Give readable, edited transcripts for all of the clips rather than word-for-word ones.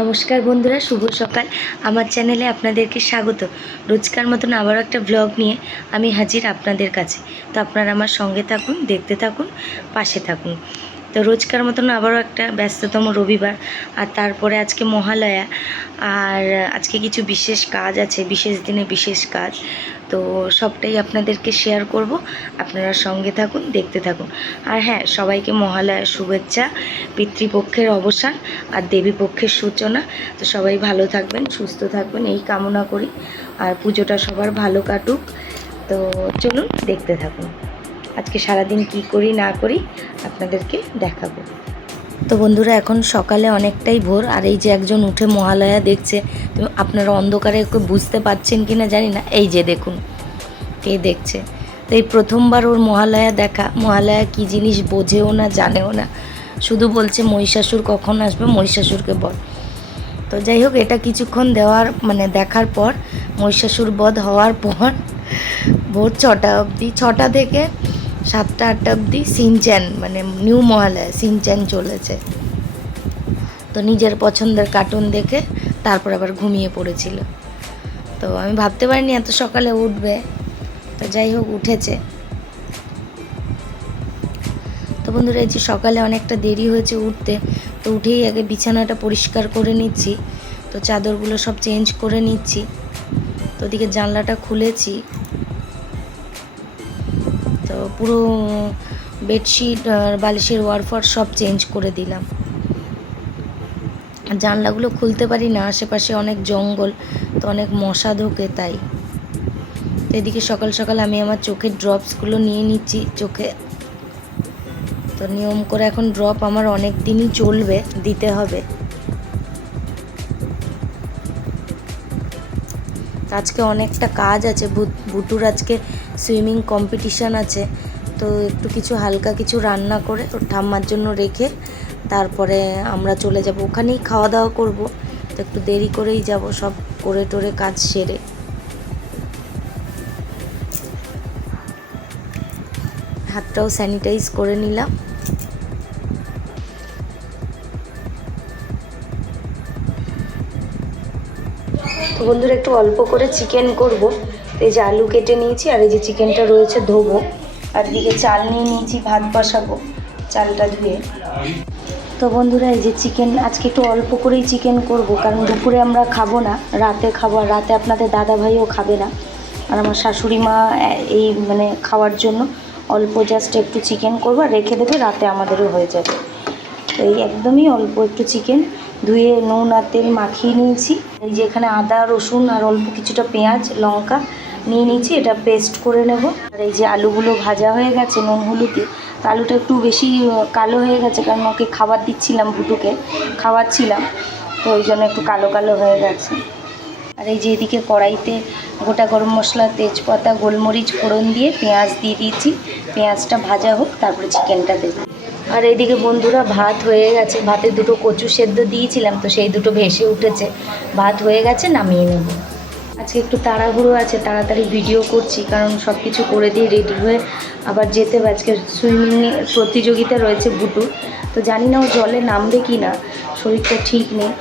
নমস্কার বন্ধুরা, শুভ সকাল। আমার চ্যানেলে আপনাদেরকে স্বাগত। রোজকার মতন আবারও একটা ব্লগ নিয়ে আমি হাজির আপনাদের কাছে। তো আপনারা আমার সঙ্গে থাকুন, দেখতে থাকুন, পাশে থাকুন। তো রোজকার মতন আবারও একটা ব্যস্ততম রবিবার, আর তারপরে আজকে মহালয়া, আর আজকে কিছু বিশেষ কাজ আছে, বিশেষ দিনে বিশেষ কাজ। তো সবটাই আপনাদেরকে শেয়ার করব, আপনারা সঙ্গে থাকুন, দেখতে থাকুন। আর হ্যাঁ, সবাইকে মহালয়ার শুভেচ্ছা, পিতৃপক্ষের অবসান আর দেবী পক্ষের সূচনা। তো সবাই ভালো থাকবেন, সুস্থ থাকবেন, এই কামনা করি। আর পুজোটা সবার ভালো কাটুক। তো চলুন দেখতে থাকুন আজকে সারাদিন কি করি না করি আপনাদেরকে দেখাবো। তো বন্ধুরা, এখন সকালে অনেকটাই ভোর, আর এই যে একজন উঠে মহালয়া দেখছে। তো আপনারা অন্ধকারে বুঝতে পারছেন কি না জানি না, এই যে দেখুন কে দেখছে। তো এই প্রথমবার ওর মহালয়া দেখা, মহালয়া কী জিনিস বোঝেও না, জানেও না, শুধু বলছে মহিষাসুর কখন আসবে, মহিষাসুরকে বল। তো যাই হোক, এটা কিছুক্ষণ দেখার পর, মহিষাসুর বধ হওয়ার পর ভোর 6টা অবধি, 6টা থেকে 7টা 8টা অবধি সিনচ্যান নিউ মহালয়া সিনচ্যান চলেছে। তো নিজের পছন্দের কার্টুন দেখে তারপর আবার ঘুমিয়ে পড়েছিল। তো আমি ভাবতে পারিনি এত সকালে উঠবে। তো যাই হোক, উঠেছে। তো বন্ধুরা, এই যে সকালে অনেকটা দেরি হয়েছে উঠতে, তো উঠেই আগে বিছানাটা পরিষ্কার করে নিচ্ছি। তো চাদরগুলো সব চেঞ্জ করে নিচ্ছি। তো ওদিকে জানলাটা খুলেছি, তো পুরো বেডশিট আর বালিশের ওয়ারফার সব চেঞ্জ করে দিলাম। জানলাগুলো খুলতে পারি না, আশেপাশে অনেক জঙ্গল, তো অনেক মশা ঢোকে তাই। তো এদিকে সকাল সকাল আমি আমার চোখের ড্রপসগুলো নিয়ে নিচ্ছি চোখে। তো নিয়ম করে এখন ড্রপ আমার অনেক দিনই চলবে, দিতে হবে। আজকে অনেকটা কাজ আছে, বুটুর আজকে সুইমিং কম্পিটিশান আছে। তো একটু কিছু হালকা কিছু রান্না করে ওর ঠাম্মার জন্য রেখে তারপরে আমরা চলে যাব, ওখানেই খাওয়া দাওয়া করব। তো একটু দেরি করেই যাব, সব করে টোরে কাজ সেরে। হাতটাও স্যানিটাইজ করে নিলাম। তো বন্ধুরা, একটু অল্প করে চিকেন করব। এই যে আলু কেটে নিয়েছি, আর এই যে চিকেনটা রয়েছে ধোবো। আর দিকে চাল নিয়ে নিয়েছি, ভাত বসাবো চালটা ধুয়ে। তো বন্ধুরা, এই যে চিকেন আজকে একটু অল্প করেই চিকেন করব, কারণ দুপুরে আমরা খাবো না, রাতে খাবো। আর রাতে আপনাদের দাদা ভাইও খাবে না, আর আমার শাশুড়ি মা এই খাওয়ার জন্য অল্প জাস্ট একটু চিকেন করবো, আর রেখে দেবে, রাতে আমাদেরও হয়ে যাবে। তো এই একদমই অল্প একটু চিকেন ধুয়ে নুন আর তেল মাখিয়ে নিয়েছি। এই যে এখানে আদা রসুন আর অল্প কিছুটা পেঁয়াজ লঙ্কা নিয়ে নিয়েছি, এটা পেস্ট করে নেব। আর এই যে আলুগুলো ভাজা হয়ে গেছে নুন হলুদ দিয়ে। তো আলুটা একটু বেশি কালো হয়ে গেছে, কারণ ওকে খাবার দিচ্ছিলাম, বুটুকে খাওয়াচ্ছিলাম, তো ওই জন্য একটু কালো কালো হয়ে গেছে। আর এই যে এদিকে কড়াইতে গোটা গরম মশলা, তেজপাতা, গোলমরিচ ফোড়ন দিয়ে পেঁয়াজ দিয়ে দিয়েছি। পেঁয়াজটা ভাজা হোক, তারপরে চিকেনটা দেবো। আর এইদিকে বন্ধুরা, ভাত হয়ে গেছে। ভাতে দুটো কচু সেদ্ধ দিয়েছিলাম, তো সেই দুটো ভেসে উঠেছে। ভাত হয়ে গেছে, নামিয়ে নেব। আজকে একটু তাড়াহুড়ো আছে, তাড়াতাড়ি ভিডিও করছি, কারণ সব কিছু করে দিয়ে রেডি হয়ে আবার যেতে হবে। আজকে সুইমিং প্রতিযোগিতা রয়েছে বুটুর, তো জানি না ও জলে নামবে কি না, শরীরটা ঠিক নেই।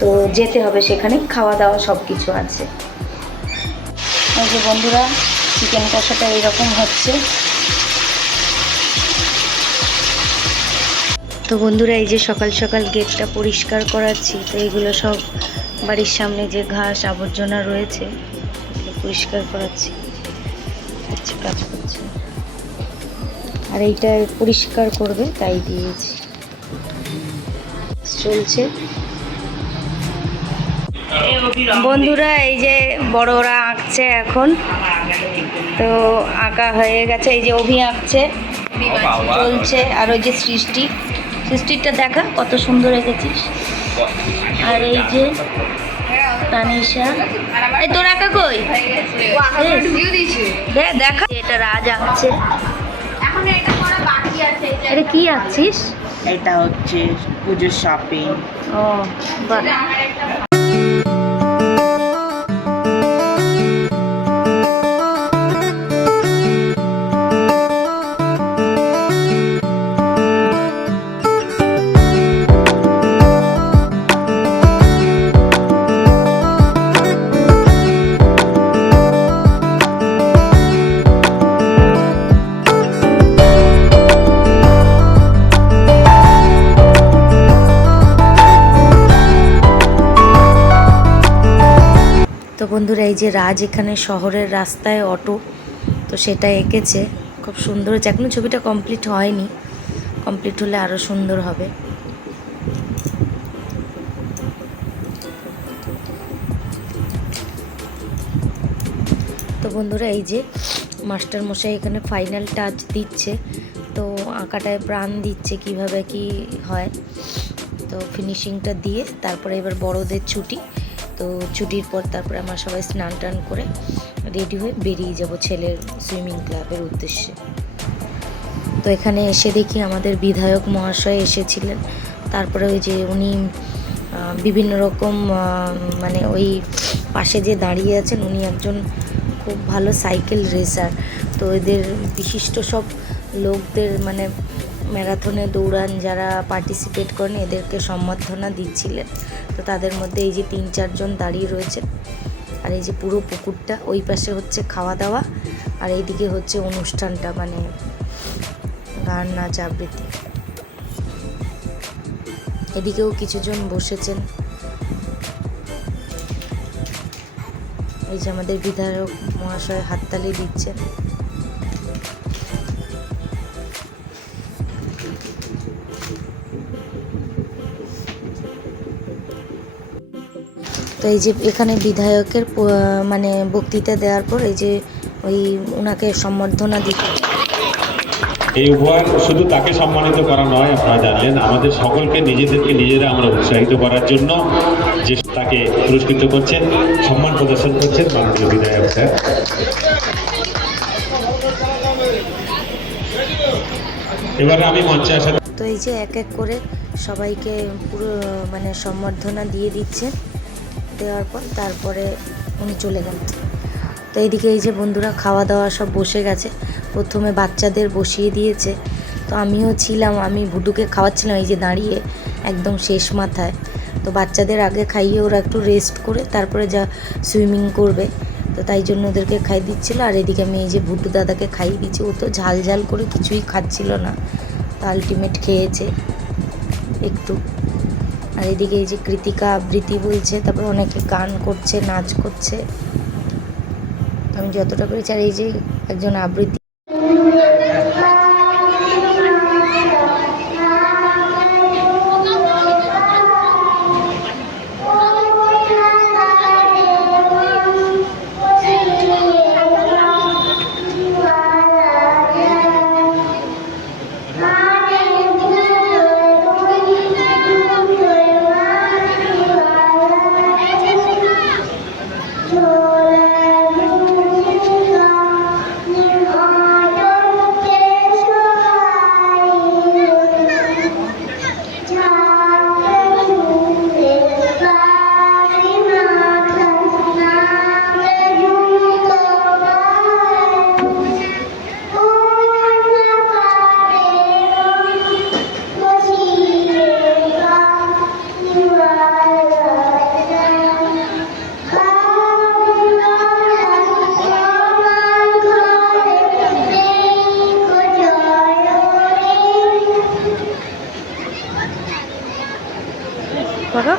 তো যেতে হবে সেখানে, খাওয়া দাওয়া সব কিছু আছে। এই যে বন্ধুরা, চিকেন কষাটা এরকম হচ্ছে। তো বন্ধুরা, এই যে সকাল সকাল গেটটা পরিষ্কার করাচ্ছি। তো এগুলো সব বাড়ির সামনে যে ঘাস আবর্জনা রয়েছে, এগুলো পরিষ্কার করাচ্ছি, কাজ করছি। আর এইটা পরিষ্কার করবে, তাই দিয়েছি, চলছে। বন্ধুরা, এই যে বড়রা আঁকছে এখন। তো আঁকা হয়ে গেছে, এই যে অভি আঁকছে, চলছে। আর ওই যে সৃষ্টিটা দেখা কত সুন্দর এঁকেছিস। আর এই যে তানিশা, এই তোর আঁকা কই, দেখা। এটা রাজ আঁকছে। এটা কি আঁকছিস? এটা হচ্ছে পুজোর শপিং। ও বাহ। বন্ধুরা এই যে রাজ এখানে শহরের রাস্তায় অটো, তো সেটা এঁকেছে, খুব সুন্দর হয়েছে। এখনও ছবিটা কমপ্লিট হয়নি, কমপ্লিট হলে আরও সুন্দর হবে। তো বন্ধুরা এই যে মাস্টার মশাই এখানে ফাইনাল টাচ দিচ্ছে, তো আঁকাটায় প্রাণ দিচ্ছে কিভাবে কি হয়। তো ফিনিশিংটা দিয়ে তারপরে এবার বড়দের ছুটি, তো ছুটির পর তারপরে আমরা সবাই স্নান টান করে রেডি হয়ে বেরিয়ে যাব ছেলের সুইমিং ক্লাবের উদ্দেশ্যে। তো এখানে এসে দেখি আমাদের বিধায়ক মহাশয় এসেছিলেন। তারপরে ওই যে উনি বিভিন্ন রকম মানে ওই পাশে যে দাঁড়িয়ে আছেন উনি একজন খুব ভালো সাইকেল রেসার, তো এদের বিশিষ্ট সব লোকদের মানে ম্যারাথনে দৌড়ান যারা পার্টিসিপেট করেন এদেরকে সম্বর্ধনা দিচ্ছিলেন। তো তাদের মধ্যে এই যে 3-4 জন দাঁড়িয়ে রয়েছে। আর এই যে পুরো পুকুরটা, ওই পাশে হচ্ছে খাওয়া দাওয়া আর এইদিকে হচ্ছে অনুষ্ঠানটা, মানে গান নাচ আবৃত্তি। এদিকেও কিছুজন বসেছেন। এই যে আমাদের বিধায়ক মহাশয় হাততালি দিচ্ছেন। তো এই যে এখানে বিধায়কের মানে বক্তৃতা দেওয়ার পর এই যে ওই ওনাকে সম্বর্ধনা দিতে, এই উপহার শুধু তাকে সম্মানিত করা নয়, আপনারা জানলেন আমাদের সকলকে নিজেদেরকে নিজেরা আমরা উৎসাহিত করার জন্য যে তাকে পুরস্কৃত করছেন, সম্মান প্রদর্শন করছেন মাননীয় বিধায়ক স্যার। এবার আমি মঞ্চে আসা। তো এই যে এক এক করে সবাইকে পুরো মানে সম্বর্ধনা দিয়ে দিচ্ছে, দেওয়ার পর তারপরে উনি চলে গেলেন। তো এইদিকে এই যে বন্ধুরা খাওয়া দাওয়া সব বসে গেছে। প্রথমে বাচ্চাদের বসিয়ে দিয়েছে, তো আমিও ছিলাম, আমি ভুটুকে খাওয়াচ্ছিলাম এই যে দাঁড়িয়ে একদম শেষ মাথায়। তো বাচ্চাদের আগে খাইয়ে ওরা একটু রেস্ট করে তারপরে যা সুইমিং করবে, তো তাই জন্য ওদেরকে খাই দিচ্ছিলো। আর এদিকে আমি এই যে ভুটু দাদাকে খাইয়ে দিচ্ছি, ও তো ঝাল ঝাল করে কিছুই খাচ্ছিল না, তো আলটিমেট খেয়েছে একটু। আর এদিকে এই যে কৃতিকা আবৃত্তি বলছে, তারপরে অনেকে গান করছে, নাচ করছে, আমি যতটা পেরেছি। আর এই যে একজন আবৃত্তি, করো।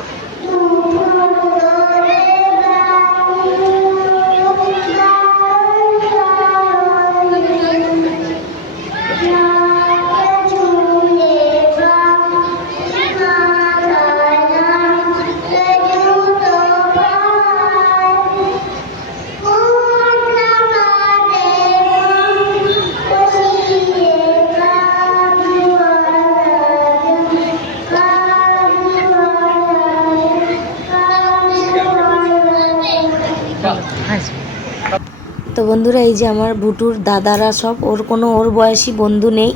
তো বন্ধুরা এই যে আমার ভুটুর দাদারা সব, ওর কোনো ওর বয়সী বন্ধু নেই,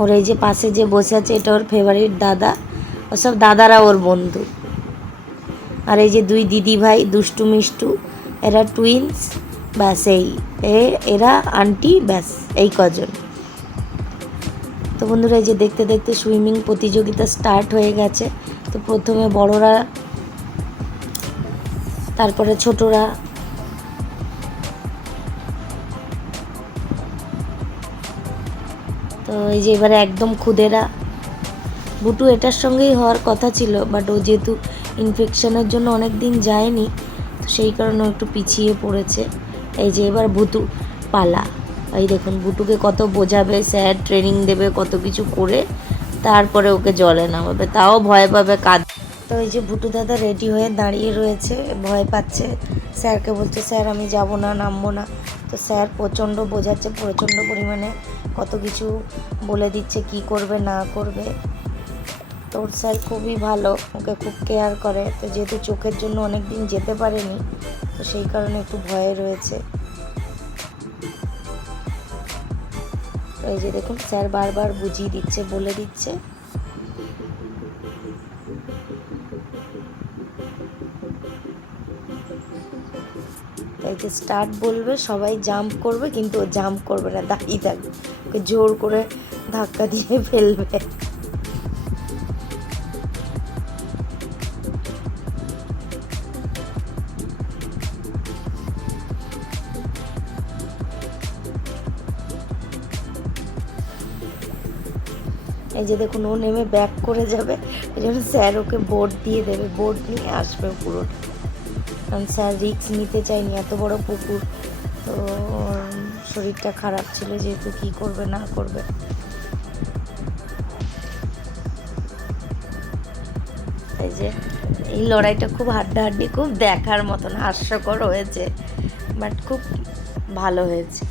ওর এই যে পাশে যে বসে আছে এটা ওর ফেভারিট দাদা, ও সব দাদারা ওর বন্ধু। আর এই যে 2 দিদি ভাই দুষ্টু মিষ্টু, এরা টুইন্স, ব্যাস এই এরা আন্টি, ব্যাস এই কজন। তো বন্ধুরা এই যে দেখতে দেখতে সুইমিং প্রতিযোগিতা স্টার্ট হয়ে গেছে। তো প্রথমে বড়রা, তারপরে ছোটরা, তো এই যে এবারে একদম খুদেরা। বুটু এটার সঙ্গেই হওয়ার কথা ছিল, বাট ও যেহেতু ইনফেকশনের জন্য অনেক দিন যায়নি, তো সেই কারণে ও একটু পিছিয়ে পড়েছে। এই যে এবার ভুতু পালা। এই দেখুন বুটুকে কত বোঝাবে স্যার, ট্রেনিং দেবে কত কিছু করে, তারপরে ওকে জলে নামাবে, তাও ভয় পাবে, কাঁদ। তো এই যে ভুটু দাদা রেডি হয়ে দাঁড়িয়ে রয়েছে, ভয় পাচ্ছে, স্যারকে বলছে স্যার আমি যাব না, নামবো না। তো স্যার প্রচণ্ড বোঝাচ্ছে, প্রচণ্ড পরিমাণে কত কিছু বলে দিচ্ছে কি করবে না করবে। তো ওর স্যার খুবই ভালো, ওকে খুব কেয়ার করে। তো যেহেতু চোখের জন্য অনেক দিন যেতে পারেনি, তো সেই কারণে একটু ভয়ে রয়েছে। তো এই যে দেখুন স্যার বারবার বুঝিয়ে দিচ্ছে, বলে দিচ্ছে। এই যে স্টার্ট বলবে, সবাই জাম্প করবে, কিন্তু ও জাম্প করবে না, দাঁড়িয়ে থাকবে, ওকে জোর করে ধাক্কা দিয়ে ফেলবে। এই যে দেখুন ও নেমে ব্যাক করে যাবে, ওই জন্য স্যার ওকে বোর্ড দিয়ে দেবে, বোর্ড নিয়ে আসবে পুরোটা, কারণ স্যার রিস্ক নিতে চাইনি, এত বড় পুকুর। তো ওর শরীরটা খারাপ ছিল, যেহেতু কী করবে না করবে। এই যে এই লড়াইটা খুব হাড্ডাহাড্ডি, খুব দেখার মতন, হাস্যকর হয়েছে, বাট খুব ভালো হয়েছে।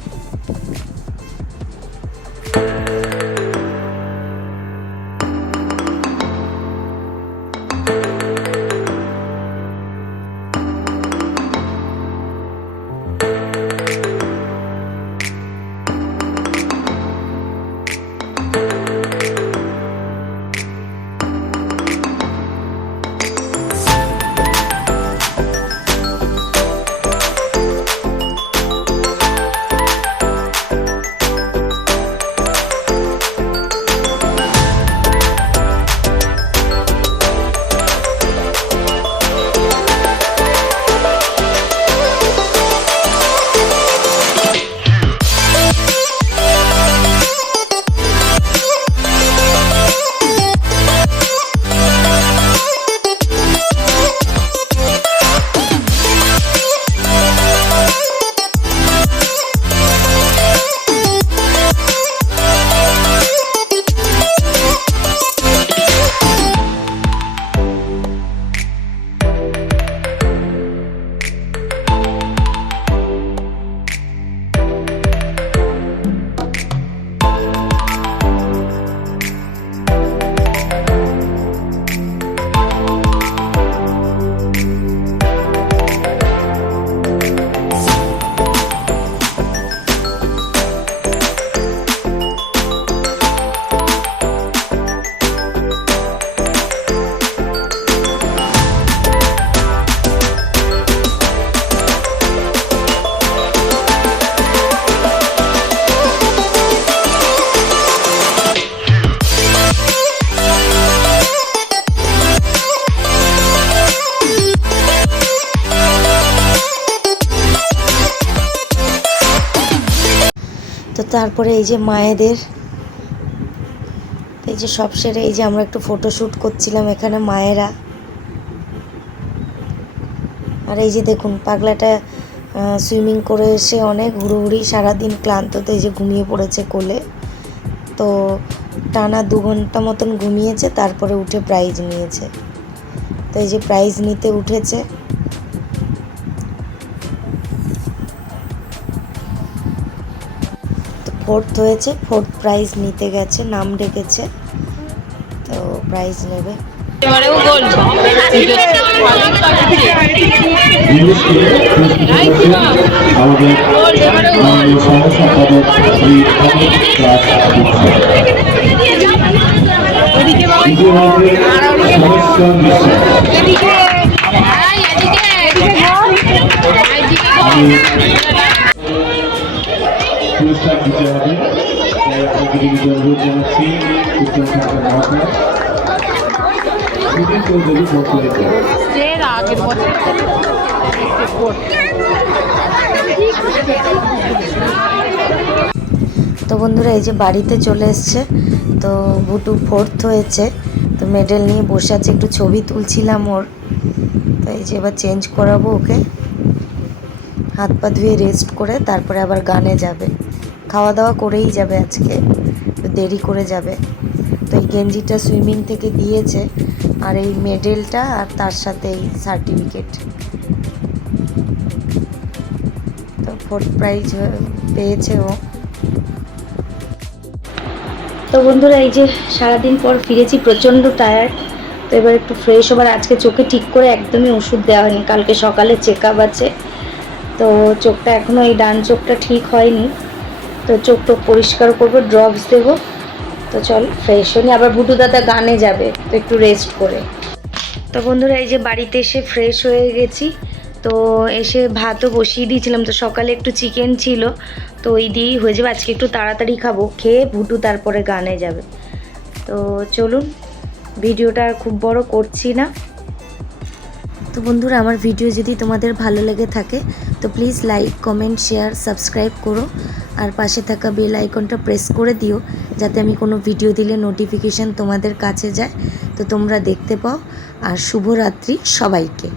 তো তারপরে এই যে মায়েদের, এই যে সব সেরে এই যে আমরা একটু ফটোশ্যুট করছিলাম এখানে মায়েরা। আর এই যে দেখুন পাগলাটা সুইমিং করে এসে অনেক হুড়োহুড়ি, সারাদিন ক্লান্ত, তো এই যে ঘুমিয়ে পড়েছে কোলে। তো টানা 2 ঘন্টা মতন ঘুমিয়েছে, তারপরে উঠে প্রাইজ নিয়েছে। তো এই যে প্রাইজ নিতে উঠেছে। তো 4th হয়েছে, 4th প্রাইজ নিতে গেছে, নাম ডেকেছে, তো প্রাইজ নেবে। পুরস্কার দিতে হবে, তাই আপনাকে অনুরোধ জানাচ্ছি উত্তরাখণ্ড মহাকাশ সুধীর চৌধুরী বক্তব্য। তো বন্ধুরা এই যে বাড়িতে চলে এসছে, তো ভুটু 4th হয়েছে। তো তো মেডেল নিয়ে বসে আছে, একটু ছবি তুলছিলাম ওর। তো এই যে এবার চেঞ্জ করাবো ওকে, হাত পা ধুয়ে রেস্ট করে তারপরে আবার গানে যাবে। খাওয়া দাওয়া করেই যাবে আজকে, তো দেরি করে যাবে। তো এই গেঞ্জিটা সুইমিং থেকে দিয়েছে, আর এই মেডেলটা আর তার সাথে এই সার্টিফিকেট। তো 4th প্রাইজ পেয়েছে ও। তো বন্ধুরা এই যে সারাদিন পর ফিরেছি, প্রচণ্ড টায়ার্ড। তো এবার একটু ফ্রেশ হবার, আজকে চোখে ঠিক করে একদমই ওষুধ দেওয়া হয়নি, কালকে সকালে চেক আপ আছে। তো চোখটা এখনও, এই ডান চোখটা ঠিক হয়নি, তো চোখ টোক পরিষ্কার করবো, ড্রপস দেবো। তো চল ফ্রেশ হয়নি, আবার ভুটু দাদা গানে যাবে, তো একটু রেস্ট করে। তো বন্ধুরা এই যে বাড়িতে এসে ফ্রেশ হয়ে গেছি। তো এসে ভাতও বসিয়ে দিয়েছিলাম, তো সকালে একটু চিকেন ছিল, তো ওই দিয়েই হয়ে যাবে। আজকে একটু তাড়াতাড়ি খাবো, খেয়ে ভুটু তারপরে গানে যাবে। তো চলুন, ভিডিওটা আর খুব বড় করছি না। তো বন্ধুরা আমার ভিডিও যদি তোমাদের ভালো লেগে থাকে তো please like, comment, share, subscribe করো, আর পাশে থাকা বেল আইকনটা প্রেস করে দিও, যাতে আমি কোনো ভিডিও দিলে নোটিফিকেশান তোমাদের কাছে যায়, তো তোমরা দেখতে পাও। আর শুভরাত্রি সবাইকে।